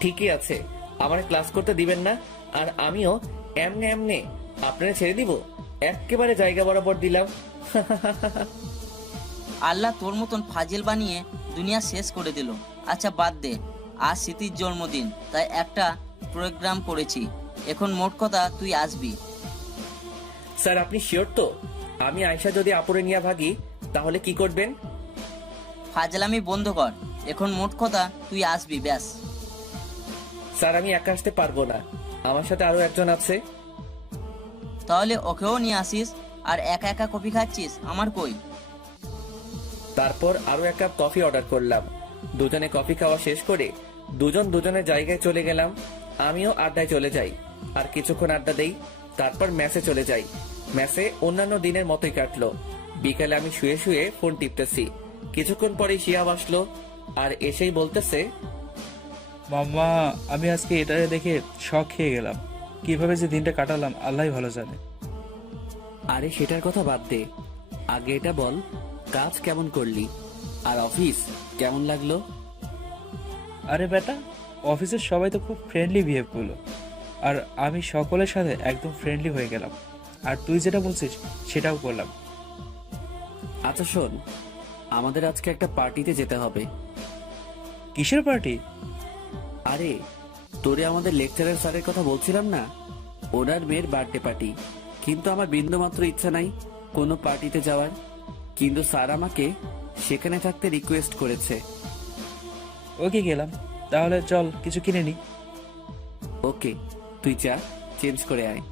ঠিকই আছে, আমার ক্লাস করতে দিবেন না, আর আমিও এমনে এমনে আপনারা ছেড়ে দিব? একেবারে জায়গা বরাবর দিলাম। আল্লাহ তোর মতন ফাজিল বানিয়ে দুনিয়া শেষ করে দিল। আচ্ছা বাদ দে, আজ স্মৃতির জন্মদিন, তাই একটা প্রোগ্রাম করেছি। এখন মোট কথা তুই আসবি। স্যার আপনি শিওর তো? আমি আয়শা যদি আপুরে নিয়ে ভাগি তাহলে কি করবেন? ফাজলামি বন্ধ কর, এখন মোট কথা তুই আসবি ব্যাস। স্যার আমি একা আসতে পারবো না, আমার সাথে আরো একজন আছে। তাহলে ওকেও নিয়ে আসিস। আর একা একা কফি খাচ্ছিস, আমার কই? তারপর আরো এক কাপ কফি অর্ডার করলাম। দুজনে কফি খাওয়া শেষ করে দুজন দুজনের জায়গায় চলে গেলাম। আমিও আড্ডায় চলে যাই, আর কিছুক্ষণ আড্ডা দেই, তারপর ম্যাচে চলে যাই। ম্যাচে অন্যান্য দিনের মতোই কাটলো। বিকালে আমি শুয়ে শুয়ে ফোন টিপতেছি। কিছুক্ষণ পরেই শিহাব আসলো, আর এসেই বলতেছে, মাম্মা, আমি আজকে এটা দেখে শখ খেয়ে গেলাম। কিভাবে যে দিনটা কাটালাম আল্লাহই ভালো জানে। আরে সেটার কথা বাদ দে, আগে এটা বল, কাজ কেমন করলি আর অফিস কেমন লাগলো? আরে বেটা, অফিসের সবাই তো খুব ফ্রেন্ডলি বিহেভ করলো, আর আমি সকলের সাথে একদম ফ্রেন্ডলি হয়ে গেলাম। আর তুই যেটা বলছিস সেটাও করলাম। আচ্ছা শোন, আমাদের আজকে একটা পার্টিতে যেতে হবে। কিসের পার্টি? আরে তোরে আমাদের লেকচারার স্যারের কথা বলছিলাম না, ওনার মেয়ের বার্থডে পার্টি। কিন্তু আমার বিন্দুমাত্র ইচ্ছা নাই কোনো পার্টিতে যাওয়ার, কিন্তু স্যার আমাকে সেখানে থাকতে রিকোয়েস্ট করেছে। ওকে, গেলাম। তাহলে চল কিছু কিনে নি। ওকে, তুই যা, চেঞ্জ করে আয়।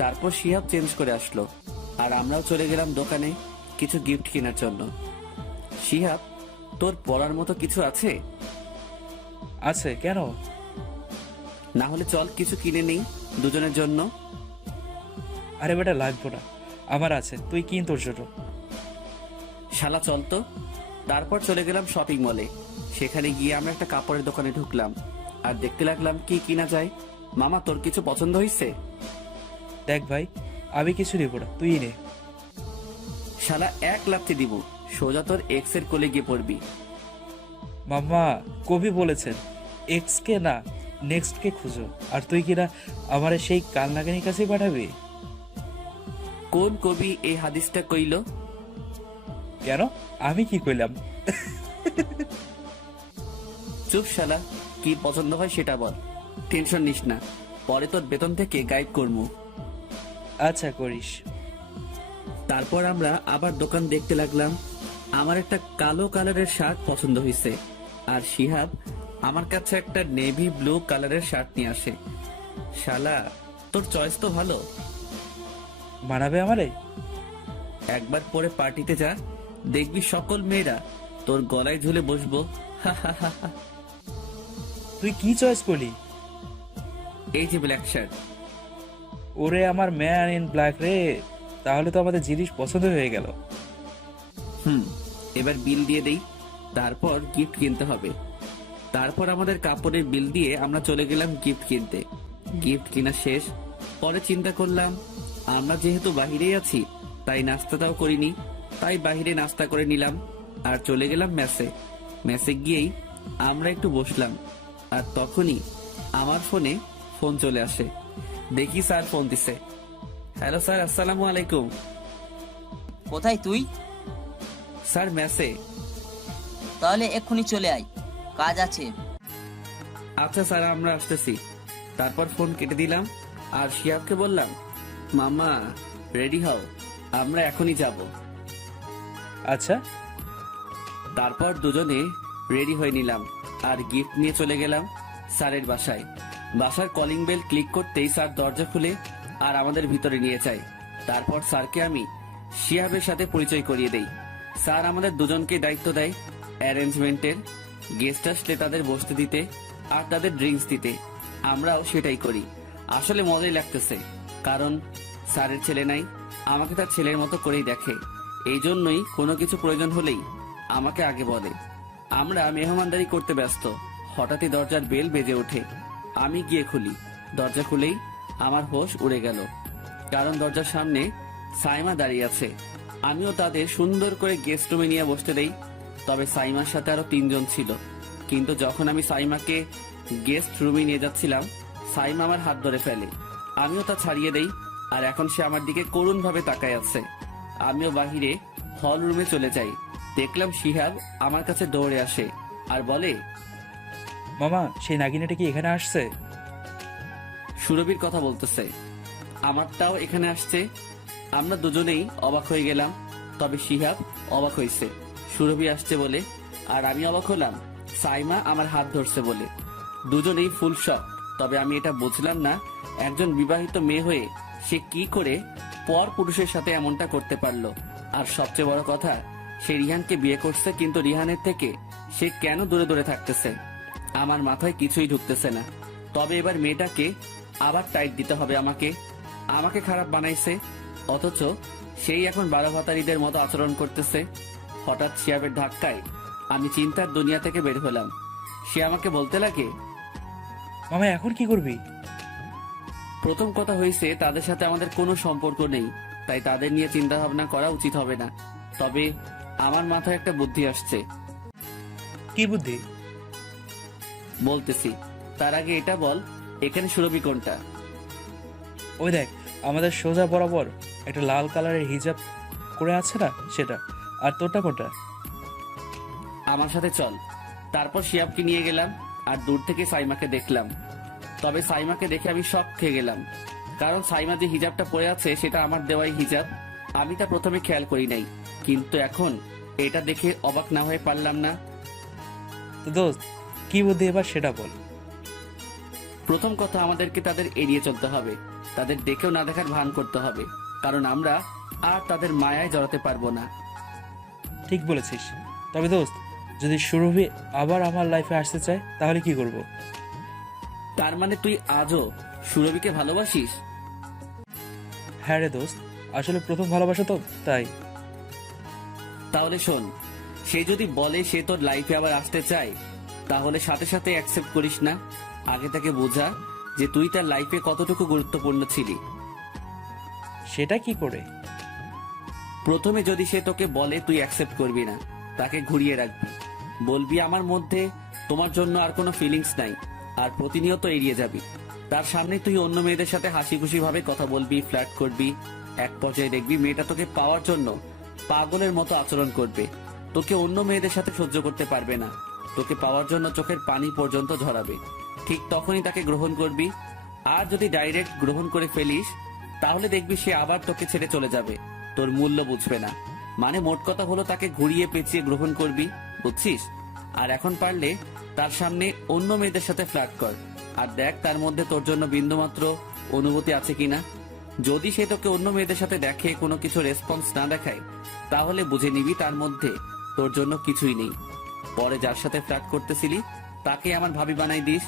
তারপর শিহাব চেঞ্জ করে আসলো, আর আমরাও চলে গেলাম দোকানে কিছু গিফট কেনার জন্য। শিহাব, তোর পড়ার মতো কিছু আছে? আছে, কেন? না হলে চল কিছু কিনে নেই দুজনের জন্য। আরে বেটা, লাগবো না, আমার আছে, তুই কিন তোর জন্য। শালা চল তো। তারপর চলে গেলাম শপিং মলে। সেখানে গিয়ে আমরা একটা কাপড়ের দোকানে ঢুকলাম, আর দেখতে লাগলাম কি কিনা যায়। মামা তোর কিছু পছন্দ হয়েছে? দেখ ভাই, আমি কিছু দিব না, তুই নে। শালা এক লাফতে দিব, সোজা তোর এক্স এর কোলে গিয়ে পড়বি। মাম্মা, কবি বলেছেন এক্স কে না নেক্সট কে খুঁজো, আর তুই কিনা আমার সেই কালনাগানির কাছেই পাঠাবি? কোন কবি এই হাদিসটা কইল? কেন, আমি কি কইলাম? চুপ শালা, কি পছন্দ হয় সেটা বল। টেনশন নিস না, পরে তোর বেতন থেকে গাইড করবো। আচ্ছা, করিস। তারপর আমরা আবার দোকান দেখতে লাগলাম। আমার একটা কালো কালারের শার্ট পছন্দ হয়েছে, আর শিহাব আমার কাছে একটা নেভি ব্লু কালারের শার্ট নিয়ে আসে। শালা তোর চয়েস তো ভালো, মানাবে আমারে? একবার পরে পার্টিতে যা, দেখবি সকল মেয়েরা তোর গলায় ঝুলে বসবো। তুই কি চয়েস করলি? এই যে ব্ল্যাক শার্ট। ওরে আমার ম্যান ইন ব্ল্যাক রে, তাহলে তো আমাদের জিনিস পছন্দ হয়ে গেল। এবার বিল দিয়ে দেই, তারপর গিফট কিনতে হবে। তারপর আমাদের কাপড়ের বিল দিয়ে আমরা চলে গেলাম গিফট কিনতে। গিফট কিনা শেষ, পরে চিন্তা করলাম আমরা যেহেতু বাহিরেই আছি তাই নাস্তাটাও করিনি, তাই বাহিরে নাস্তা করে নিলাম আর চলে গেলাম ম্যাচে। ম্যাচে গিয়েই আমরা একটু বসলাম, আর তখনই আমার ফোনে ফোন চলে আসে। দেখি স্যার ফোন দিছে। হ্যালো স্যার, আসসালামু আলাইকুম। কোথায় তুই? স্যার ম্যাচে। তাহলে এক্ষুনি চলে আয়, কাজ আছে। আচ্ছা স্যার, আমরা আসতেছি। তারপর ফোন কেটে দিলাম, আর শিয়াবকে বললাম, মামা রেডি হও, আমরা এখনই যাব। আচ্ছা। তারপর দুজনে রেডি হয়ে নিলাম, আর গিফট নিয়ে চলে গেলাম স্যারের বাসায়। বাসার কলিং বেল ক্লিক করতেই স্যার দরজা খুলে আর আমাদের ভিতরে নিয়ে যায়। তারপর স্যারকে আমি শিয়াবের সাথে পরিচয় করিয়ে দেই। স্যার আমাদের দুজনকে দায়িত্ব দেয় অ্যারেঞ্জমেন্টের, গেস্ট আসলে তাদের বসতে দিতে আর তাদের ড্রিঙ্কস দিতে। আমরাও সেটাই করি। আসলে মজাই লাগতেছে, কারণ স্যারের ছেলে নাই, আমাকে তার ছেলের মতো করেই দেখে। এই জন্যই কোনো কিছু প্রয়োজন হলেই আমাকে আগে বলে। আমরা মেহমানদারি করতে ব্যস্ত, হঠাৎই দরজার বেল বেজে ওঠে। আমি গিয়ে খুলি, দরজা খুলেই আমার হোশ উড়ে গেল, কারণ দরজার সামনে সাইমা দাঁড়িয়ে আছে। আমিও তাদের সুন্দর করে গেস্ট রুমে নিয়ে বসতে দেই। তবে সাইমার সাথে আরো 3 জন ছিল, কিন্তু যখন আমি সাইমাকে গেস্ট রুমে নিয়ে যাচ্ছিলাম, সাইমা আমার হাত ধরে ফেলে। আমিও তা ছাড়িয়ে দেই, আর এখন সে আমার দিকে করুণভাবে তাকায় আছে। আমিও বাহিরে হল রুমে চলে যাই। দেখলাম শিহাব আমার কাছে দৌড়ে আসে আর বলে, মামা সেই নাগিনাটা কি এখানে আসছে? সুরভির কথা বলতেছে। আমারটাও এখানে আসছে। আমরা দুজনেই অবাক হয়ে গেলাম, তবে শিহাব অবাক হয়েছে সুরভি আসছে বলে, আর আমি অবাক হলাম সাইমা আমার হাত ধরছে বলে। দুজনেই ফুল শক। তবে আমি এটা বুঝলাম না, একজন বিবাহিত মেয়ে হয়ে সে কি করে পর পুরুষের সাথে এমনটা করতে পারলো। আর সবচেয়ে বড় কথা, সে রিহানকে বিয়ে করছে, কিন্তু রিহানের থেকে সে কেন দূরে দূরে থাকতেছে? আমার মাথায় কিছুই ঢুকতেছে না। তবে এবার মেয়েটাকে আবার টাইট দিতে হবে আমাকে। আমাকে খারাপ বানাইছে, অথচ সেই এখন 12 ভাতারিদের মতো আচরণ করতেছে। হঠাৎ শিয়াবের ধাক্কায় আমি চিন্তার দুনিয়া থেকে বের হলাম। সে আমাকে বলতে লাগে, মামা এখন কি করবি? প্রথম কথা হয়েছে তাদের সাথে আমাদের কোনো সম্পর্ক নেই, তাই তাদের নিয়ে চিন্তা ভাবনা করা উচিত হবে না। তবে আমার মাথায় একটা বুদ্ধি আসছে, কি বুদ্ধি? বলতেছি। তার আগে এটা বল, এখানে সুরভি কোনটা? ওই দেখ, আমাদের সোজা বরাবর একটা লাল কালারের হিজাব করে আছে না, সেটা। আর তোরটা কোনটা? আমার সাথে চল। তারপর শিয়াবকে নিয়ে গেলাম, আর দূর থেকে সাইমাকে দেখলাম। তবে সাইমাকে দেখে আমি শক খেয়ে গেলাম, কারণ সাইমা যে হিজাবটা পরে আছে সেটা আমার দেওয়াই হিজাব। আমি তা প্রথমে খেয়াল করি নাই, কিন্তু এখন এটা দেখে অবাক না হয়ে পারলাম না। তো দোস্ত, কি বুদ্ধি এবার সেটা বল। প্রথম কথা, আমাদেরকে তাদের এড়িয়ে চলতে হবে। তাদের দেখেও না দেখার ভান করতে হবে, কারণ আমরা আর তাদের মায়ায় জড়াতে পারবো না। ঠিক বলেছিস। তবে দোস্ত, যদি সুরভি আবার আমার লাইফে আসতে চায় তাহলে কি করব? তার মানে তুই আজও সুরভিকে ভালোবাসিস? হ্যাঁ রে দোস্ত, আসলে প্রথম ভালোবাসা তো, তাই। তাহলে শোন, সে যদি বলে সে তোর লাইফে আবার আসতে চায়, তাহলে সাথে সাথে অ্যাকসেপ্ট করিস না। আগে তাকে বোঝা যে তুই তার লাইফে কতটুকু গুরুত্বপূর্ণ ছিলি। সেটা কি করে? প্রথমে যদি সে তোকে বলে, তুই অ্যাকসেপ্ট করবি না, তাকে ঘুরিয়ে রাখবি। বলবি আমার মধ্যে তোমার জন্য আর কোনো ফিলিংস নাই, আর প্রতিনিয়ত এড়িয়ে যাবি। তার সামনে তুই অন্য মেয়েদের সাথে হাসি খুশি ভাবে কথা বলবি, ফ্ল্যাট করবি। এক পর্যায়ে দেখবি মেয়েটা তোকে পাওয়ার জন্য পাগলের মতো আচরণ করবে। তোকে অন্য মেয়েদের সাথে সহ্য করতে পারবে না, তোকে পাওয়ার জন্য চোখের পানি পর্যন্ত ঝরাবে। ঠিক তখনই তাকে গ্রহণ করবি। আর যদি ডাইরেক্ট গ্রহণ করে ফেলিস, তাহলে দেখবি সে আবার তোকে ছেড়ে চলে যাবে, তোর মূল্য বুঝবে না। মানে মোট কথা হলো, তাকে ঘুরিয়ে পেঁচিয়ে গ্রহণ করবি, বুঝছিস? আর এখন পারলে তার সামনে অন্য মেয়েদের সাথে ফ্ল্যাট কর, আর দেখ তার মধ্যে তোর জন্য বিন্দুমাত্র অনুভূতি আছে কিনা। যদি সে তোকে অন্য মেয়েদের সাথে দেখে, কোনো কিছু রেসপন্স না দেখায়, তাহলে বুঝে নিবি তার মধ্যে তোর জন্য কিছুই নেই। পরে যার সাথে ফ্ল্যাট করতেছিলি তাকে আমার ভাবি বানাই দিস।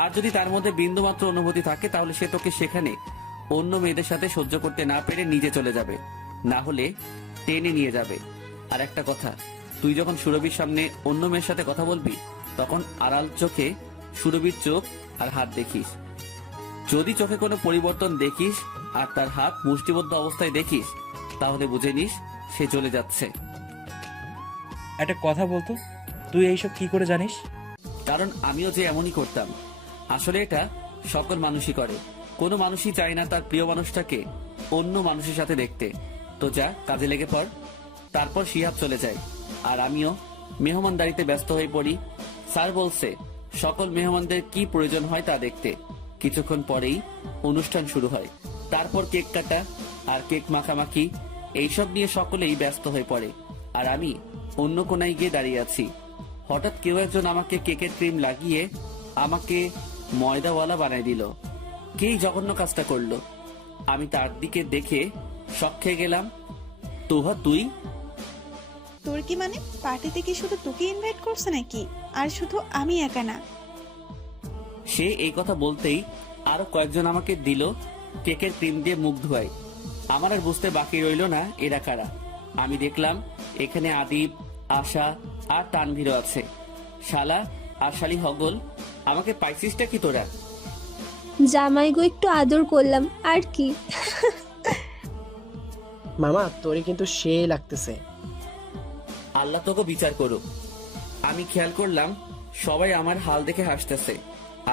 আর যদি তার মধ্যে বিন্দুমাত্র অনুভূতি থাকে, তাহলে সে তোকে সেখানে অন্য মেয়েদের সাথে সহ্য করতে না পেরে নিজে চলে যাবে, না হলে টেনে নিয়ে যাবে। আর একটা কথা, তুই যখন সুরভির সামনে অন্য মেয়ের সাথে কথা বলবি, তখন আড়াল চোখে সুরভির চোখ আর হাত দেখিস। যদি চোখে কোনো পরিবর্তন দেখিস আর তার হাত মুষ্টিবদ্ধ অবস্থায় দেখিস, তাহলে বুঝে নিস সে চলে যাচ্ছে। একটা কথা বলতো, তুই এইসব কি করে জানিস? কারণ আমিও যে এমনই করতাম। আসলে এটা সকল মানুষই করে। কোনো মানুষই চায় না তার প্রিয় মানুষটাকে অন্য মানুষের সাথে দেখতে। তো যা, কাজে লেগে পড়। তারপর শিহাব চলে যায়, আর আমিও মেহমানদারিতে ব্যস্ত হয়ে পড়ি। স্যার বলছে সকল মেহমানদের কি প্রয়োজন হয় তা দেখতে। কিছুক্ষণ পরেই অনুষ্ঠান শুরু হয়। তারপর কেক কাটা আর কেক মাখামাখি, এইসব নিয়ে সকলেই ব্যস্ত হয়ে পড়ে, আর আমি অন্য কোনায় গিয়ে দাঁড়িয়ে আছি। হঠাৎ কেউ একজন আমাকে কেকের ক্রিম লাগিয়ে আমাকে ময়দাওয়ালা বানাই দিল। কে এই জঘন্য কাজটা করলো? আমি তার দিকে দেখে শক খেয়ে গেলাম। তোহা, তুই? তোর কি মানে, পার্টিতে কি শুধু তোকে ইনভাইট করছে নাকি? আর শুধু আমি একা না। সে এই কথা বলতেই আরো কয়েকজন আমাকে দিল কেকের ক্রিম দিয়ে মুখ ধোয়াই। আমার আর বুঝতে বাকি রইল না এরা কারা। আমি দেখলাম এখানে আদিব, আশা আর তানভীরও আছে। শালা আর শালি হগল, আমাকে পাইছিসটা কি তোরা? জামাই গো একটু আদর করলাম আর কি। মামা তোরে কিন্তু সেই লাগতেছে। আল্লাহ তোকে বিচার করুক। আমি খেয়াল করলাম সবাই আমার হাল দেখে হাসতেছে।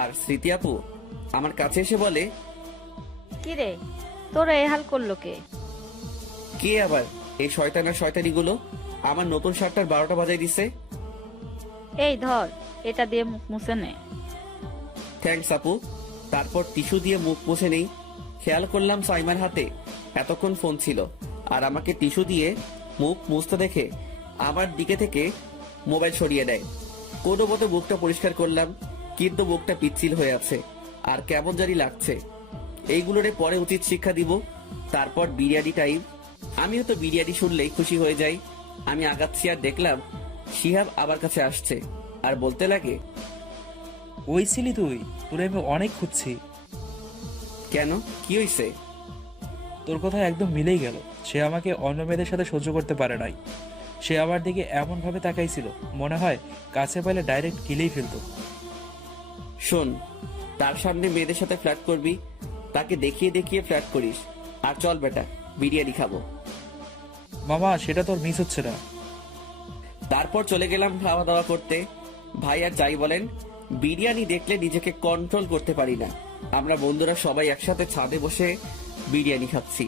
আর স্মৃতি আপু আমার কাছে এসে বলে, কিরে তোরা এ হাল করলো কে? কে আবার এই শয়তান আর শয়তানিগুলো আমার নতুন শার্টটার 12টা বাজায় দিছে। এই ধর, এটা দিয়ে মুখ মুছে নে। থ্যাঙ্কস আপু। তারপর টিস্যু দিয়ে মুখ মুছে নেই। খেয়াল করলাম সাইমার হাতে এতক্ষণ ফোন ছিল, আর আমাকে টিস্যু দিয়ে মুখ মুছতে দেখে আমার দিকে থেকে মোবাইল সরিয়ে দেয়। কোনো মতো মুখটা পরিষ্কার করলাম, কিন্তু মুখটা পিচ্ছিল হয়ে আছে আর কেমন জানি লাগছে। এইগুলোরে পরে উচিত শিক্ষা দিব। তারপর বিরিয়ানি টাইম। আমিও তো বিরিয়ানি শুনলেই খুশি হয়ে যাই। আমি আগাচ্ছি আর দেখলাম শিহাব আবার কাছে আসছে আর বলতে লাগে, ওই ছিলি তুই? তোরে আমি অনেক খুঁজছি। কেন, কি হয়েছে? তোর কথা একদম মিলেই গেল। সে আমাকে অন্য মেয়েদের সাথে সহ্য করতে পারে নাই। সে আমার দিকে এমনভাবে তাকাইছিল, মনে হয় কাছে পাইলে ডাইরেক্ট গিলেই ফেলতো। শোন, তার সামনে মেয়েদের সাথে ফ্ল্যাট করবি, তাকে দেখিয়ে দেখিয়ে ফ্ল্যাট করিস। আর চল বেটা, বিরিয়ানি খাবো। মামা, সেটা তোর মিস হচ্ছে না? তারপর চলে গেলাম খাওয়া দাওয়া করতে। ভাই আর যাই বলেন, বিরিয়ানি দেখলে নিজেকে কন্ট্রোল করতে পারি না। আমরা বন্ধুরা সবাই একসাথে ছাদে বসে বিরিয়ানি খাচ্ছি,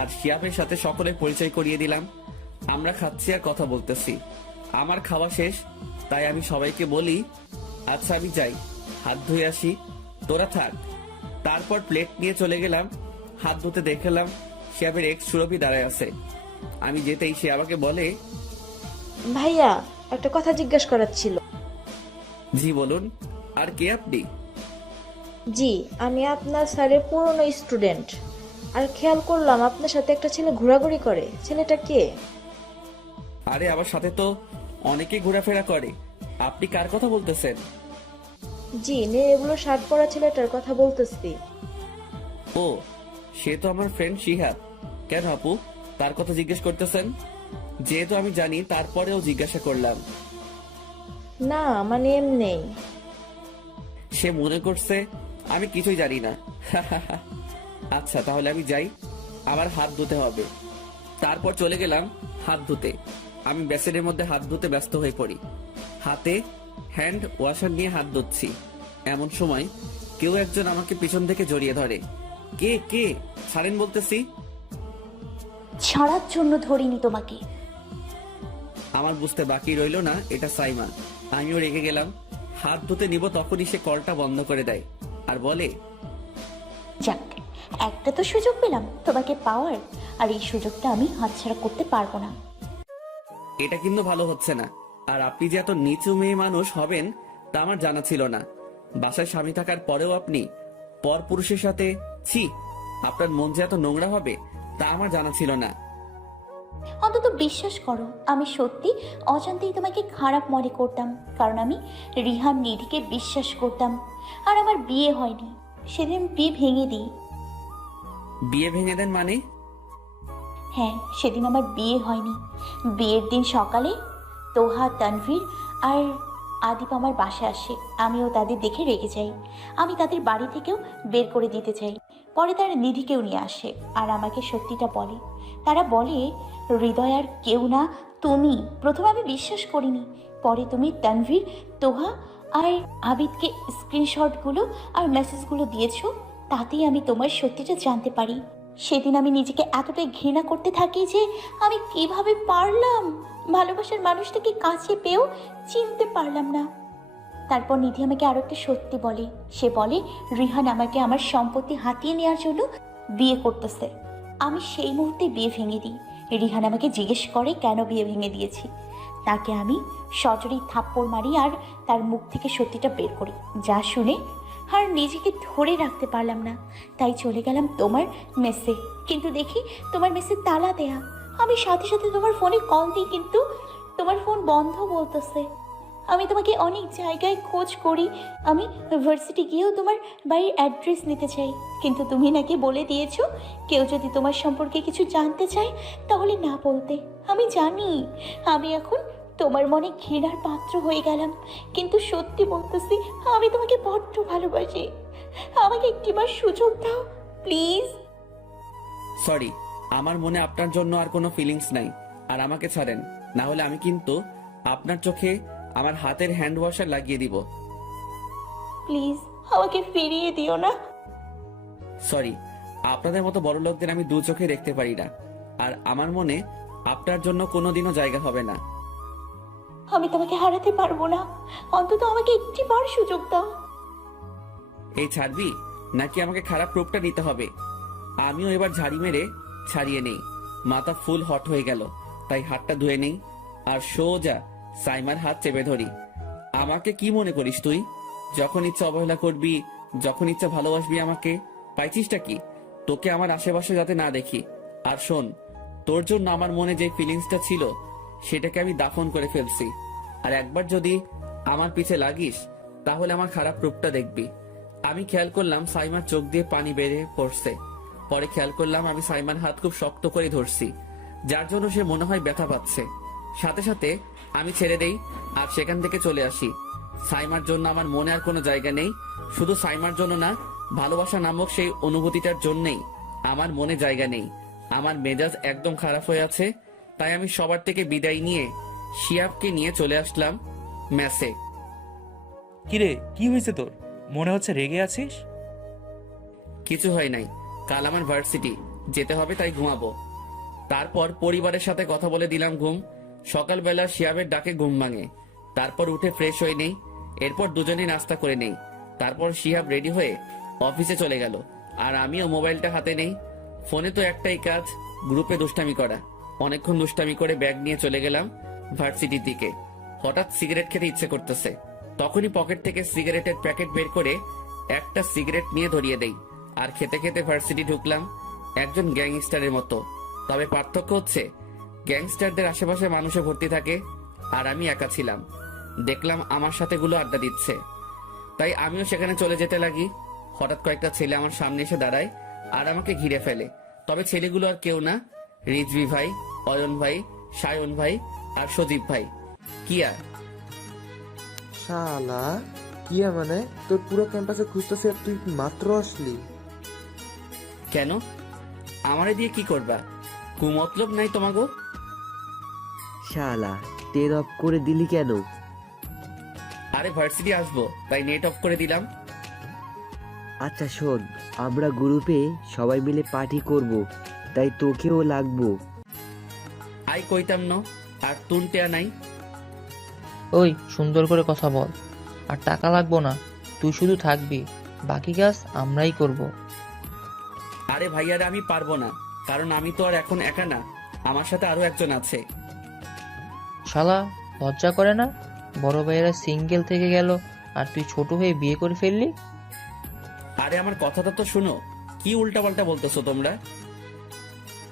আর শিয়াবের সাথে সকলের পরিচয় করিয়ে দিলাম। আমরা খাচ্ছি আর কথা বলতেছি। আমার খাওয়া শেষ, তাই আমি সবাইকে বলি, আচ্ছা আমি যাই, হাত ধুয়ে আসি, তোরা থাক। তারপর প্লেট নিয়ে চলে গেলাম। হাত ধুতে দেখলাম শিয়াবের এক্স সুরভি দাঁড়ায় আছে। আমি যেতেই সে আমাকে বলে, ভাইয়া, একটা কথা জিজ্ঞাসা করার ছিল। জি বলুন। আর কে আপনি? জি, আমি আপনার স্যারের পুরনো স্টুডেন্ট। আর খেয়াল করলাম আপনার সাথে একটা ছেলে ঘোরাঘুরি করে। ছেলেটা কে? আরে আমার সাথে তো অনেকে ঘোরাফেরা করে। আপনি কার কথা বলতেছেন? জি, এগুলো শার্ট পরা ছেলেটার কথা বলতেছি। ও, সে তো আমার ফ্রেন্ড শিহাব। কেন আপু, তার কথা জিজ্ঞেস করতেছেন? যেহেতু আমি জানি তারপরেও জিজ্ঞাসা করলাম। না, মানে এমনি। সে মনে করছে আমি কিছুই জানি না। আচ্ছা তাহলে আমি যাই, আমার হাত ধুতে হবে। তারপর চলে গেলাম হাত ধুতে। আমি বেসিনের মধ্যে হাত ধুতে ব্যস্ত হয়ে পড়ি। হাতে হ্যান্ড ওয়াশার নিয়ে হাত ধুচ্ছি। এমন সময় কেউ একজন আমাকে পিছন থেকে জড়িয়ে ধরে। কে কে ছাড়েন বলতেছি। ছাড়ার জন্য ধরিনি তোমাকে। আমার বুঝতে বাকি রইল না এটা সাইমা। আমিও রেগে গেলাম। হাত ধুতে নিব তখনই সে কলটা বন্ধ করে দেয় আর বলে, যাক, একটা তো সুযোগ পেলাম তোমাকে পাওয়ার, আর এই সুযোগটা আমি হাতছাড়া করতে পারবো না। এটা কিন্তু ভালো হচ্ছে না। আর আপনি যে এত নিচু মেয়ে মানুষ হবেন তা আমার জানা ছিল না। বাসায় স্বামী থাকার পরেও আপনি পর পুরুষের সাথে, ছি, আপনার মন যে এত নোংরা হবে তা আমার জানা ছিল না। অন্তত বিশ্বাস করো, আমি সত্যি অজান্তেই তোমাকে খারাপ মনে করতাম, কারণ আমি রিহান নিধিকে বিশ্বাস করতাম। আর আমার বিয়ে হয়নি, সেদিন বিয়ে ভেঙে দিই। বিয়ে ভেঙে দেন মানে? হ্যাঁ, সেদিন আমার বিয়ে হয়নি। বিয়ের দিন সকালে তোহা, তানভীর আর আদিপ আমার বাসায় আসে। আমিও তাদের দেখে রেগে যাই। আমি তাদের বাড়ি থেকেও বের করে দিতে চাই। পরে তারা নিধিকেও নিয়ে আসে আর আমাকে সত্যিটা বলে। তারা বলে, হৃদয় আর কেউ না, তুমি। প্রথমে আমি বিশ্বাস করিনি, পরে তুমি তানভীর, তোহা আর আবিদকে স্ক্রিনশটগুলো আর মেসেজগুলো দিয়েছো, তাতেই আমি তোমার সত্যিটা জানতে পারি। সেদিন আমি নিজেকে এতটাই ঘৃণা করতে থাকি যে আমি কিভাবে পারলাম ভালোবাসার মানুষটাকে কাছে পেয়েও চিনতে পারলাম না। তারপর নিধি আমাকে আরো একটা সত্যি বলে। সে বলে রিহান আমাকে আমার সম্পত্তি হাতিয়ে নেওয়ার জন্য বিয়ে করতেছে। আমি সেই মুহূর্তে বিয়ে ভেঙে দিই। রিহান আমাকে জিজ্ঞেস করে কেন বিয়ে ভেঙে দিয়েছি। তাকে আমি সজোরে থাপ্পড় মারি আর তার মুখ থেকে সত্যিটা বের করি। যা শুনে আর নিজেকে ধরে রাখতে পারলাম না, তাই চলে গেলাম তোমার মেসে। কিন্তু দেখি তোমার মেসে তালা দেয়া। আমি সাথে সাথে তোমার ফোনে কল দিই, কিন্তু তোমার ফোন বন্ধ বলতেছে। আমি তোমাকে অনেক জায়গায় খোঁজ করি। আমি ভার্সিটি গিয়েও তোমার বাড়ির অ্যাড্রেস নিতে চাই, কিন্তু তুমি নাকি বলে দিয়েছো কেউ যদি তোমার সম্পর্কে কিছু জানতে চায় তাহলে না বলতে। আমি জানি আমি এখন তোমার মনে ঘৃণার পাত্র হয়ে গেলাম, কিন্তু সত্যি বলতেছি আমি তোমাকে বড্ড ভালোবাসি। আমাকে একটিবার সুযোগ দাও প্লিজ। সরি, আমার মনে আপনার জন্য আর কোনো ফিলিংস নাই। আর আমাকে ছাড়েন, না হলে আমি কিন্তু আপনার চোখে আমার হাতের হ্যান্ড ওয়াশার লাগিয়ে দিব। প্লিজ আমাকে ফিরিয়ে দিও না। সরি, আপনাদের মতো বড় লোকদের আমি দু চোখে দেখতে পারি না, আর আমার মনে আপনার জন্য কোনোদিনও জায়গা হবে না। আমি তোমাকে হারাতে পারবো না, অন্তত আমাকে একটিবার সুযোগ দাও। এই ছাড়বি নাকি আমাকে খারাপ রূপটা নিতে হবে? আমিও এবার ঝাড়ি মেরে ছাড়িয়ে নেই। মাথা ফুল হট হয়ে গেল, তাই হাতটা ধুয়ে নেই আর সোজা সাইমার হাত চেপে ধরি। আমাকে কি মনে করিস তুই? যখন ইচ্ছা অবহেলা করবি, যখন ইচ্ছা ভালোবাসবি আমাকে। পাইছিসটা কি? তোকে আমার আশেপাশে যাতে না দেখি। আর শোন, তোর জন্য আমার মনে যে ফিলিংসটা ছিল সেটাকে আমি দাফন করে ফেলছি। আর একবার যদি আমার পিছে লাগিস তাহলে আমার খারাপ রূপটা দেখবি। আমি খেয়াল করলাম সাইমার চোখ দিয়ে পানি বেড়ে পড়ছে। পরে খেয়াল করলাম আমি সাইমার হাত খুব শক্ত করে ধরছি, যার জন্য সে মনে হয় ব্যথা পাচ্ছে। সাথে সাথে আমি ছেড়ে দেই আর সেখান থেকে চলে আসি। সাইমার জন্য আমার মনে আর কোনো জায়গা নেই। শুধু সাইমার জন্য না, ভালোবাসা নামক সেই অনুভূতিটার জন্যই আমার মনে জায়গা নেই। আমার মেজাজ একদম খারাপ হয়ে আছে, তাই আমি সবার থেকে বিদায় নিয়ে শিয়াবকে নিয়ে চলে আসলাম মেসে। কিরে, কি হয়েছে তোর? মনে হচ্ছে রেগে আছিস। কিছু হয় নাই, কাল আমার ভার্সিটি যেতে হবে, তাই ঘুমাবো। তারপর পরিবারের সাথে কথা বলে দিলাম ঘুম। সকালবেলা শিয়াবের ডাকে ঘুম ভাঙে। তারপর উঠে ফ্রেশ হয়ে নেই, এরপর দুজনেই নাস্তা করে নেই। তারপর শিহাব রেডি হয়ে অফিসে চলে গেল, আর আমিও মোবাইলটা হাতে নেই। ফোনে তো একটাই কাজ, গ্রুপে দুষ্টামি করা। অনেকক্ষণ দুষ্টামি করে ব্যাগ নিয়ে চলে গেলাম ভার্সিটির দিকে। হঠাৎ সিগারেট খেতে ইচ্ছে করতেছে, তখনই পকেট থেকে সিগারেটের প্যাকেট বের করে একটা সিগারেট নিয়ে ধরিয়ে দেই, আর খেতে খেতে ভার্সিটি ঢুকলাম একজন গ্যাংস্টারের মতো। তবে পার্থক্য হচ্ছে গ্যাংস্টারদের আশেপাশে মানুষে ভর্তি থাকে, আর আমি একা ছিলাম। দেখলাম আমার সাথে গুলো আড্ডা দিচ্ছে, তাই আমিও সেখানে চলে যেতে লাগি। হঠাৎ কয়েকটা ছেলে আমার সামনে এসে দাঁড়ায় আর আমাকে ঘিরে ফেলে। তবে ছেলেগুলো আর কেউ না, রিজভি ভাই, অয়ন ভাই, সায়ন ভাই আর সজীব ভাই। কি আর শালা, কিয়া মানে তোর পুরো ক্যাম্পাসে খুঁজতেছে, আর তুই মাত্র আসলি? কেন? আমারে দিয়ে কি করবা? কুমতলব নাই তোমাগো? শালা, টের অফ করে দিলি কেন? আরে ভার্সিটি আসবো তাই নেট অফ করে দিলাম। আচ্ছা শোন, আমরা গ্রুপে সবাই মিলে পার্টি করব, তাই তোকেও লাগবো। আই কইতাম ন, আর তুনটেয়া নাই। ওই সুন্দর করে কথা বল, আর টাকা লাগবো না, তুই শুধু থাকবি, বাকি কাজ আমরাই করব। আরে ভাইয়ারা, আমি পারবো না, কারণ আমি তো আর এখন একা না, আমার সাথে আরো একজন আছে। শালা, লজ্জা করে না? বড় ভাইয়েরা সিঙ্গেল থেকে গেল আর তুই ছোট হয়ে বিয়ে করে ফেললি। আরে আমার কথাটা তো শুনো, কি উল্টাপাল্টা বলতেছো তোমরা?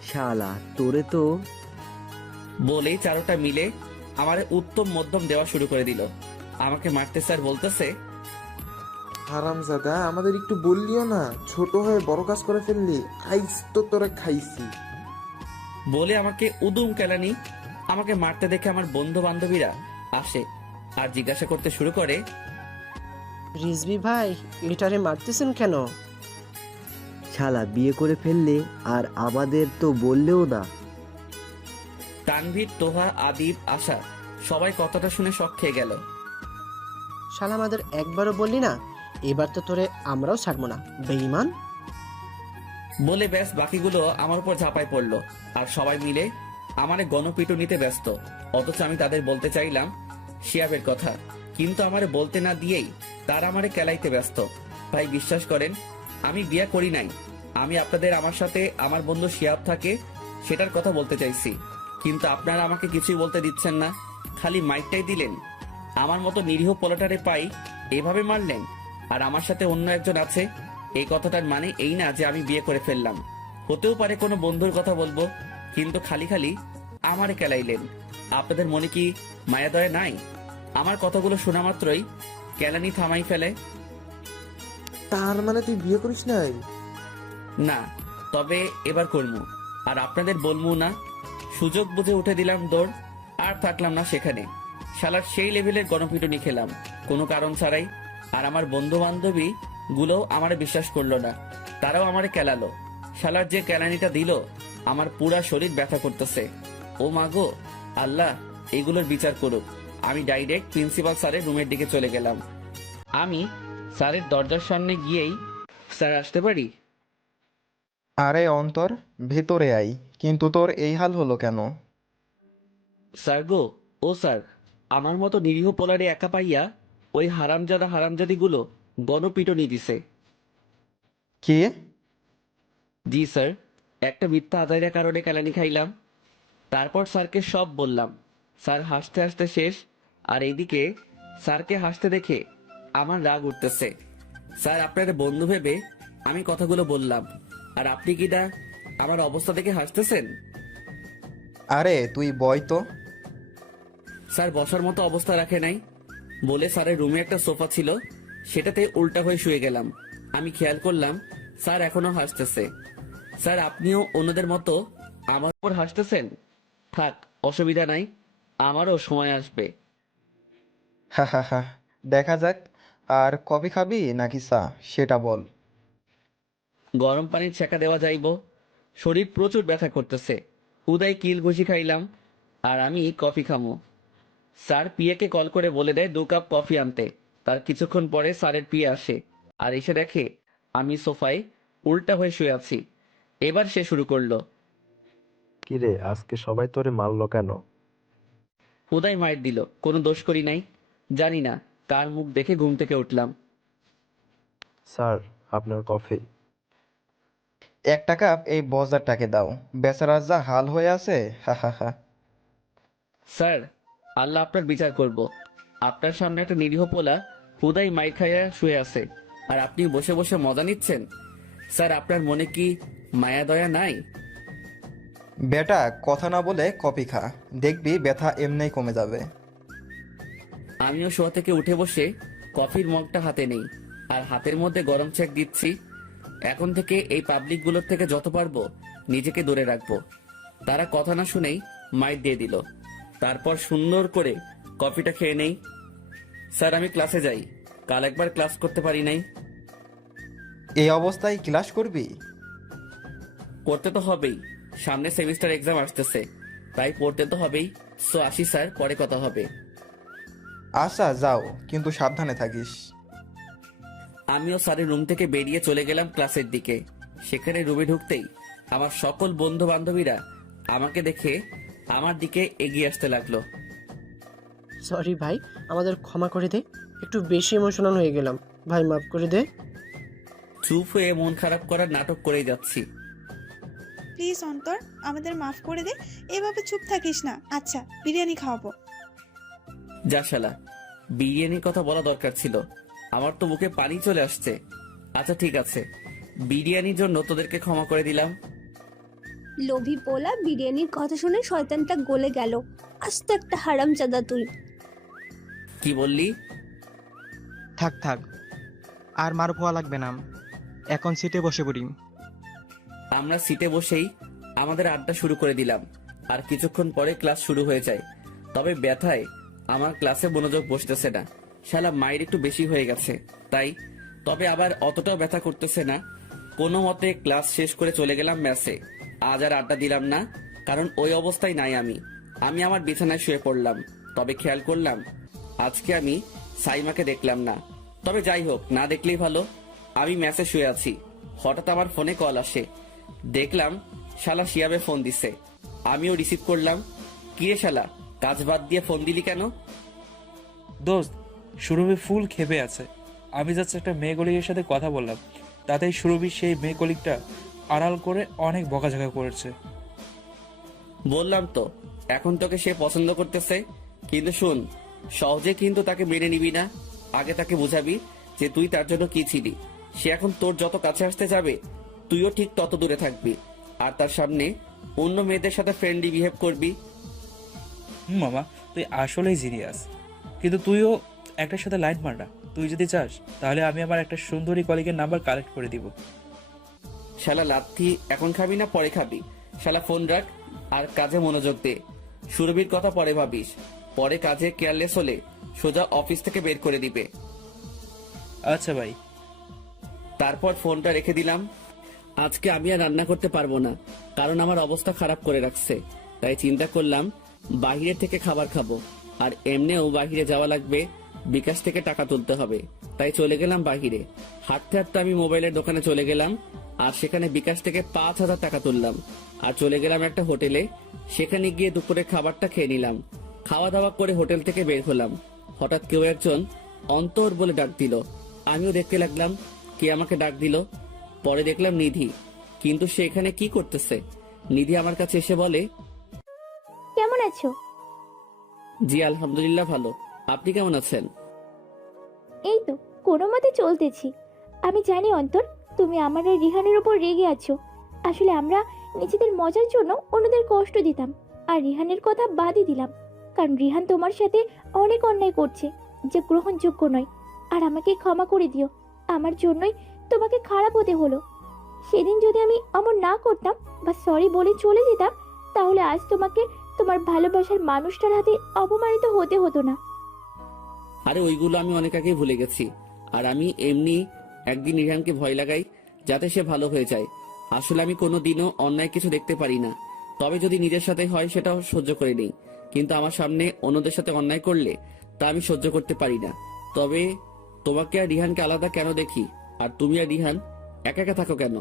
শালা, তোরে তো। বলেই চারোটা মিলে আমারে উত্তম মধ্যম দেওয়া শুরু করে দিল। আমাকে মারতে স্যার বলতেছে, হারামজাদা, আমাদের একটু বললিও না, ছোট হয়ে বড় কাজ করে ফেললি। আইস তো তোরা খাইছি। বলে আমাকে উদুম কেলানি। আমাকে মারতে দেখে আমার বন্ধু বান্ধবীরা আসে আর জিজ্ঞাসা করতে শুরু করে, রিজভি ভাই, এটারে মারতেছেন কেন? শালা, বিয়ে করে ফেললে আর আমাদের তো বললেও না। তানভীর, তোহা, আদিব, আশা সবাই কথাটা শুনে শক খেয়ে গেল। শালা, আমাদের একবারও বললি না? এবার তো তোরে আমরাও ছাড়বো না, বেঈমান। বলে ব্যাস বাকিগুলো আমার উপর ঝাঁপায় পড়লো, আর সবাই মিলে আমারে গণপিটুনিতে ব্যস্ত। অথচ আমি তাদের বলতে চাইলাম শিয়াবের কথা, কিন্তু আমারে বলতে না দিয়েই তারা আমারে কেলাইতে ব্যস্ত। ভাই বিশ্বাস করেন, আমি বিয়ে করি নাই। আমি আপনাদের আমার সাথে আমার বন্ধু শিয়াব থাকে সেটার কথা বলতে চাইছি, কিন্তু আপনারা আমাকে কিছুই বলতে দিচ্ছেন না, খালি মাইকটাই দিলেন। আমার মতো নিরীহ পোলাটারে পাই এভাবে মারলেন, আর আমার সাথে অন্য একজন আছে। এই কথাটার মানে এই না যে আমি বিয়ে করে ফেললাম, হতেও পারে কোনো বন্ধুর কথা বলবো, কিন্তু খালি খালি আমারে কেলাইলেন। আপনাদের মনে কি মায়া দয়া নাই? আমার কথাগুলো শোনা মাত্রই কেলানি থামাই ফেলে। তার মানে তুই বিয়ে করিস নাই? না, তবে এবার করবো, আর আপনাদের বলবো না। সুযোগ বুঝে উঠে দিলাম দৌড়, আর থাকলাম না সেখানে। শালার সেই লেভেলের গণপিটুনি খেলাম কোনো কারণ ছাড়াই, আর আমার বন্ধু বান্ধবী গুলোও আমারে বিশ্বাস করলো না, তারাও আমারে কেলালো। শালার যে কেলানিটা দিল, আমার পুরা শরীর ব্যথা করতেছে। ও মাগো, আল্লাহ এগুলোর বিচার করুক। আমি ডাইরেক্ট প্রিন্সিপাল স্যারের রুমের দিকে চলে গেলাম। আমি স্যারের দরজার সামনে গিয়েই, স্যার আসতে পারি? আরে অন্তর, ভেতরে আই। কিন্তু তোর এই হাল হলো কেন? স্যার গো, ও স্যার, আমার মতো নিরীহ পোলারে একা পাইয়া ওই হারামজাদিগুলো গণপিটুনি দিছে। কে? জি স্যার, একটা মিথ্যা আদায়ের কারণে কেলানি খাইলাম। তারপর স্যারকে সব বললাম। স্যার হাসতে হাসতে শেষ। আর এইদিকে স্যারকে হাসতে দেখে আমার রাগ উঠতেছে। স্যার আপনার বন্ধু ভেবে আমি কথাগুলো বললাম, আর আপনি কি না আমার অবস্থা দেখে হাসতেছেন? আরে তুই বয় তো। স্যার বসার মতো অবস্থা রাখে নাই বলে স্যারের রুমে একটা সোফা ছিল, সেটাতে উল্টা হয়ে শুয়ে গেলাম। আমি খেয়াল করলাম স্যার এখনো হাসতেছে। স্যার আপনিও অন্যদের মতো আমার উপর হাসতেছেন? থাক, অসুবিধা নাই, আমারও সময় আসবে। হা হা হা, দেখা যাক। আর কফি খাবি নাকি চা, সেটা বল। গরম পানির ছেঁকা দেওয়া যাইব। শরীর প্রচুর ব্যথা করতেছে। উদয় কিল ঘুষি খাইলাম, আর আমি কফি খামো। স্যার পিএকে কল করে বলে দেয় 2 কাপ কফি আনতে। তার কিছুক্ষণ পরে স্যারের পিএ আসে আর এসে দেখে আমি সোফায় উল্টা হয়ে শুয়ে আছি। এবার সে শুরু করলো। কিরে, আজকে সবাই তোরে মারলো কেন? উদয় মাইর দিল, কোনো দোষ করি নাই। জানি না কার মুখ দেখে ঘুম থেকে উঠলাম। স্যার, আপনার কফি। 1 কাপ এই বজারটাকে দাও, বেচারা যা হাল হয়ে আছে। হা হা হা। স্যার, আল্লাহ আপনার বিচার করব। আপনার সামনে একটা নিরীহ পোলা হুদাই মাইর খাইয়া শুয়ে আছে, আর আপনি বসে বসে মজা নিচ্ছেন। স্যার আপনার মনে কি মায়া দয়া নাই? বেটা, কথা না বলে কফি খা, দেখবি ব্যথা এমনিই কমে যাবে। আমিও শোয়া থেকে উঠে বসে কফির মগটা হাতে নেই, আর হাতের মধ্যে গরম চেক দিচ্ছি। এখন থেকে এই পাবলিকগুলোর থেকে যত পারবো নিজেকে দূরে রাখবো। তারা কথা না শুনেই মাইর দিয়ে দিল। তারপর সুন্দর করে কফিটা খেয়ে নেই। স্যার আমি ক্লাসে যাই, কাল একবার ক্লাস করতে পারি নাই। এই অবস্থায় ক্লাস করবি? করতে তো হবেই, সামনে সেমিস্টার এক্সাম আসতেছে, তাই পড়তে তো হবেই। সো আসি স্যার, পরে কথা হবে। আচ্ছা যাও, কিন্তু সাবধানে থাকিস। আমিও স্যারের রুম থেকে বেরিয়ে চলে গেলাম ক্লাসের দিকে। সেখানে রুমে ঢুকতেই আমার সকল বন্ধু বান্ধবীরা আমাকে দেখে আমার দিকে এগিয়ে আসতে লাগলো। সরি ভাই, আমাদের ক্ষমা করে দে, একটু বেশি ইমোশনাল হয়ে গেলাম ভাই, মাফ করে দে। চুপ হয়ে মন খারাপ করার নাটক করেই যাচ্ছি। প্লিজ অন্তর, আমাদের মাফ করে দে, এভাবে চুপ থাকিস না। আচ্ছা, বিরিয়ানি খাওয়াবো। যা শালা, বিরিয়ানির কথা বলা দরকার ছিল, আমার তো মুখে পানি চলে আসছে। আচ্ছা ঠিক আছে, বিরিয়ানির জন্য তোদেরকে ক্ষমা করে দিলাম। লোভী পোলা, বিরিয়ানির কথা শুনে শয়তানটা গলে গেল। আস্ত একটা হারামজাদা তুই। কি বললি? থাক থাক, আর মার পোয়া লাগবে না, এখন সিটে বসে পড়ি। আমরা সিটে বসেই আমাদের আড্ডা শুরু করে দিলাম, আর কিছুক্ষণ পরে ক্লাস শুরু হয়ে যায়। তবে ব্যথায় আমার ক্লাসে মনোযোগ বসতেছে না। শালা মায়ের একটু বেশি হয়ে গেছে তাই। তবে আবার অতটাও ব্যথা করতেছে না। কোনো মতে ক্লাস শেষ করে চলে গেলাম ম্যাসে। আজ আর আড্ডা দিলাম না, কারণ ওই অবস্থায় নাই আমি। আমি আমার বিছানায় শুয়ে পড়লাম। তবে খেয়াল করলাম আজকে আমি সাইমাকে দেখলাম না। তবে যাই হোক, না দেখলেই ভালো। আমি ম্যাসে শুয়ে আছি, হঠাৎ আমার ফোনে কল আসে। দেখলাম শালা শিয়াবে ফোন দিছে। আমিও রিসিভ করলাম। কিরে শালা, কাজ বাদ দিয়ে ফোন দিলি কেন? দোস্ত, সুরভি ফুল খেপে আছে। আমি যাচ্ছি একটা মেয়ে কলিগের সাথে কথা বললাম, তাতেই সুরভি সেই মেয়ে কলিগটা আড়াল করে অনেক বকাঝকা করেছে। বললাম তো, এখন তোকে সে পছন্দ করতেছে। কিন্তু শুন, সহজে কিন্তু তাকে মেনে নিবি না। আগে তাকে বুঝাবি যে তুই তার জন্য কি ছিলি। সে এখন তোর যত কাছে আসতে যাবে, তুইও ঠিক তত দূরে থাকবি, আর তার সামনে অন্য মেয়েদের সাথে ফ্রেন্ডলি বিহেভ করবি। মামা, তুই আসলেই জিনিয়াস, কিন্তু তুইও একটার সাথে লাইন মার না। তুই যদি চাস তাহলে আমি আমার একটা সুন্দরী কলিগের নাম্বার কালেক্ট করে দিব। শালা লাথি এখন খাবি না পরে খাবি? শালা ফোন রাখ আর কাজে মনোযোগ দে। সুরভির কথা পরে ভাবিস, পরে কাজে কেয়ারলেস হলে সোজা অফিস থেকে বের করে দিবে। আচ্ছা ভাই। তারপর ফোনটা রেখে দিলাম। আজকে আমি আর রান্না করতে পারবো না, কারণ আমার অবস্থা খারাপ করে রাখছে। তাই চিন্তা করলাম বাইরে থেকে খাবার খাবো। আর এমনিও বাহিরে যাওয়া লাগবে, বিকাশ থেকে টাকা তুলতে হবে। তাই চলে গেলাম বাহিরে। হাঁটতে হাঁটতে আমি মোবাইলের দোকানে চলে গেলাম আর সেখানে বিকাশ থেকে 5,000 টাকা তুললাম আর চলে গেলাম একটা হোটেলে। সেখানে গিয়ে দুপুরে খাবারটা খেয়ে নিলাম। খাওয়া দাওয়া করে হোটেল থেকে বের হলাম। হঠাৎ কেউ একজন অন্তর বলে ডাক দিল। আমিও দেখতে লাগলাম কে আমাকে ডাক দিল। পরে দেখলাম নিধি। কিন্তু সে এখানে কি করতেছে? নিধি আমার কাছে এসে বলে, কেমন আছো? জি আলহামদুলিল্লাহ ভালো, আপনি কেমন আছেন? এই তো কোনো মতে চলতেছি। আমি জানি অন্তর, তুমি আমার আর রিহানের উপর রেগে আছো। আসলে আমরা নিজেদের মজার জন্য অন্যদের কষ্ট দিতাম আর রিহানের কথা বাদই দিলাম, কারণ রিহান তোমার সাথে অনেক অন্যায় করছে যে গ্রহণযোগ্য নয়। আর আমাকে ক্ষমা করে দিও, আমার জন্যই তোমাকে খারাপ হতে হলো। সেদিন যদি আমি অমন না করতাম বা সরি বলে চলে যেতাম, তাহলে আজ তোমাকে তোমার ভালোবাসার মানুষটার হাতে অপমানিত হতে হতো না। আরে ওইগুলো আমি অনেক আগেই ভুলে গেছি। আর আমি এমনি একদিন রিহানকে ভয় লাগাই যাতে সে ভালো হয়ে যায়। আসলে আমি কোনোদিনও অন্যায় কিছু দেখতে পারি না, তবে যদি নিজের সাথে হয় সেটাও সহ্য করে নেই। কিন্তু আমার সামনে অন্যদের সাথে অন্যায় করলে তা আমি সহ্য করতে পারি না। তবে তোমাকে আর রিহানকে আলাদা কেন দেখি? আর তুমি আর রিহান একা একা থাকো কেন?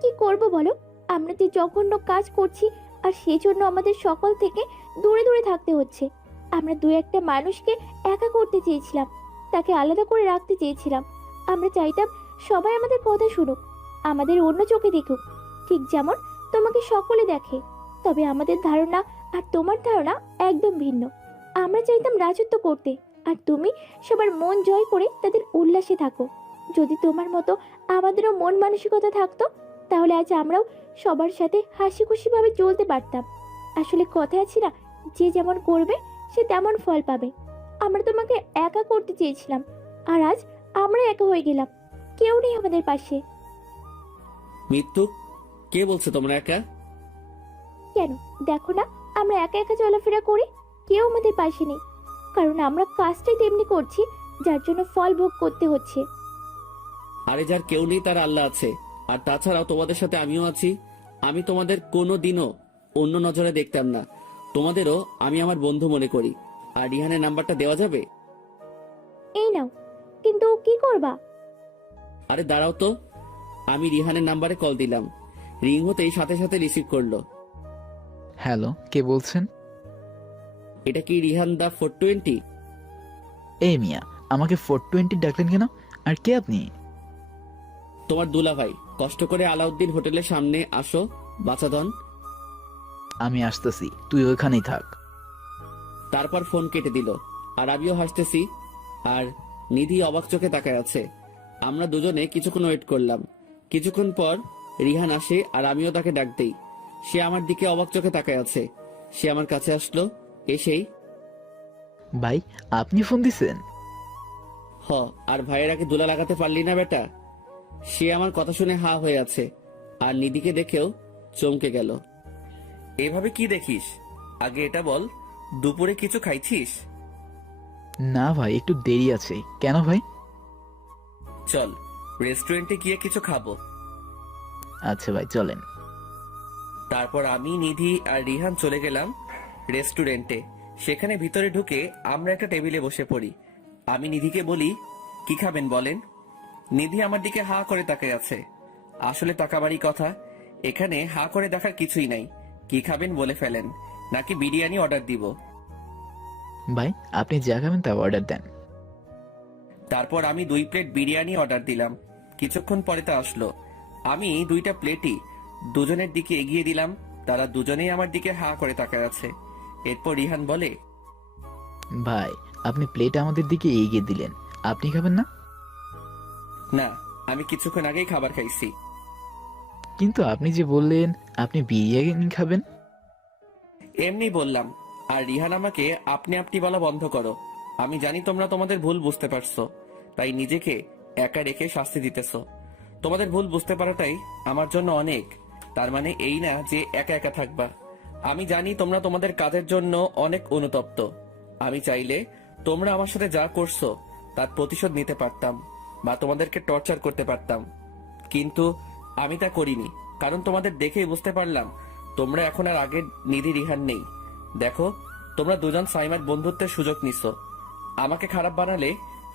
কি করব বলো, আমরা যে জঘন্য কাজ করছি আর সেই জন্য আমাদের সকল থেকে দূরে দূরে থাকতে হচ্ছে। আমরা দু একটা মানুষকে একা করতে চেয়েছিলাম, তাকে আলাদা করে রাখতে চেয়েছিলাম। আমরা চাইতাম সবাই আমাদের কথা শুনুক, আমাদের অন্য চোখে দেখুক, ঠিক যেমন তোমাকে সকলে দেখে। তবে আমাদের ধারণা আর তোমার ধারণা একদম ভিন্ন। আমরা চাইতাম রাজত্ব করতে, আর তুমি সবার মন জয় করে তাদের উল্লাসে থাকো। যদি তোমার মতো আমাদেরও মন মানসিকতা থাকতো, তাহলে আজ আমরাও সবার সাথে হাসি খুশি ভাবে চলতে পারতাম। আসলে কথা আছে না, যে যেমন করবে সে তেমন ফল পাবে। আমরা তোমাকে একা করতে চেয়েছিলাম, আর আজ আমরা একা হয়ে গেলাম, কেউ নেই আমাদের পাশে। মৃত্যু, কে বলছে তোমরা একা? কেন দেখো না, আমরা একা একা চলাফেরা করি, কেউ আমাদের পাশে নেই, কারণ আমরা কাজটাই তেমনি করছি যার জন্য ফল ভোগ করতে হচ্ছে। আরে যার কেউ নেই তার আল্লাহ আছে। আর তাছাড়াও তোমাদের সাথে আমিও আছি। আমি তোমাদের কোনো দিনও অন্য নজরে দেখতাম না। তোমাদেরও আমি আমার বন্ধু মনে করি। আর রিহানের নাম্বারটা দেওয়া যাবে? এই নাও। কিন্তু কি করবা? আরে দাঁড়াও তো। আমি রিহানের নাম্বারে কল দিলাম। রিং হতেই সাথে সাথে রিসিভ করলো। হ্যালো, কে বলছেন? এটা কি রিহান দা 420? এই মিয়া, আমাকে 420 ডাকলেন কেন? আর কে আপনি? তোমার দুলা ভাই। কষ্ট করে আলাউদ্দিন হোটেলের সামনে আসো, বাঁচাধন। আমি আসতেছি, তুই ওইখানেই থাক। তারপর ফোন কেটে দিল। আর আমিও হাসতেছি আর নিধি অবাক চোখে তাকায় আছে। আমরা দুজনে কিছুক্ষণ ওয়েট করলাম। কিছুক্ষণ পর রিহান আসে আর আমিও তাকে ডাক দেই। সে আমার দিকে অবাক চোখে তাকায় আছে। সে আমার কাছে আসলো। এসেই, ভাই আপনি ফোন দিছেন? হ, আর ভাইয়ের আগে দুলা লাগাতে পারলি না বেটা? সে আমার কথা শুনে হা হয়ে আছে আর নিধিকে দেখেও চমকে গেল। এভাবে কি দেখিস? আগে এটা বল, দুপুরে কিছু খাইছিস? না ভাই, একটু দেরি আছে। কেন ভাই? চল রেস্টুরেন্টে গিয়ে কিছু খাবো। আচ্ছা ভাই, চলেন। তারপর আমি, নিধি আর রিহান চলে গেলাম রেস্টুরেন্টে। সেখানে ভিতরে ঢুকে আমরা একটা টেবিলে বসে পড়ি। আমি নিধিকে বলি, কি খাবেন বলেন? নিধি আমার দিকে হা করে তাকিয়ে আছে। আসলে তাকাবারই কথা, এখানে হা করে দেখার কিছুই নাই। কি খাবেন বলে ফেলেন, নাকি বিরিয়ানি অর্ডার দিব? ভাই আপনি যা খাবেন তা অর্ডার দেন। তারপর আমি 2 প্লেট বিরিয়ানি অর্ডার দিলাম। কিছুক্ষণ পরে তা আসলো। আমি 2টা প্লেটই দুজনের দিকে এগিয়ে দিলাম। তারা দুজনেই আমার দিকে হা করে তাকায় আছে। এরপর রিহান বলে, ভাই আপনি প্লেট আমাদের দিকে এগিয়ে দিলেন, আপনি খাবেন না? না, আমি কিছুক্ষণ আগেই খাবার খাইছি। কিন্তু আপনি যে বললেন আপনি বিরিয়ানি খাবেন। এমনি বললাম। আর রিহান আমাকে আপনি আপনি বলা বন্ধ করো। আমি জানি তোমরা তোমাদের ভুল বুঝতে পারছো, তাই নিজেকে একা রেখে শাস্তি দিতেছো। তোমাদের ভুল বুঝতে পারাটাই আমার জন্য অনেক। তার মানে এই না যে একা একা থাকবা। আমি জানি তোমরা তোমাদের কাজের জন্য অনেক অনুতপ্ত। আমি চাইলে তোমরা আমার সাথে যা করছো তার প্রতিশোধ নিতে পারতাম বা তোমাদেরকে টর্চার করতে পারতাম, কিন্তু আমি তা করিনি। কারণ তোমাদের দেখেই বুঝতে পারলাম তোমরা এখন আর আগের নিধি রিহান নেই। দেখো, তোমরা দুজন সাইমার বন্ধুত্বের সুযোগ নিছো, আমাকে খারাপ বানালে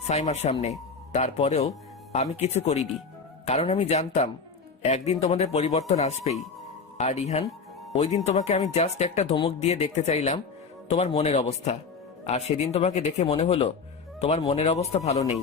সাইমার সামনে। তারপরেও আমি কিছু করিনি, কারণ আমি জানতাম একদিন তোমাদের পরিবর্তন আসবেই। আর রিহান, ওই দিন তোমাকে আমি জাস্ট একটা ধমক দিয়ে দেখতে চাইলাম তোমার মনের অবস্থা, আর সেদিন তোমাকে দেখে মনে হলো তোমার মনের অবস্থা ভালো নেই।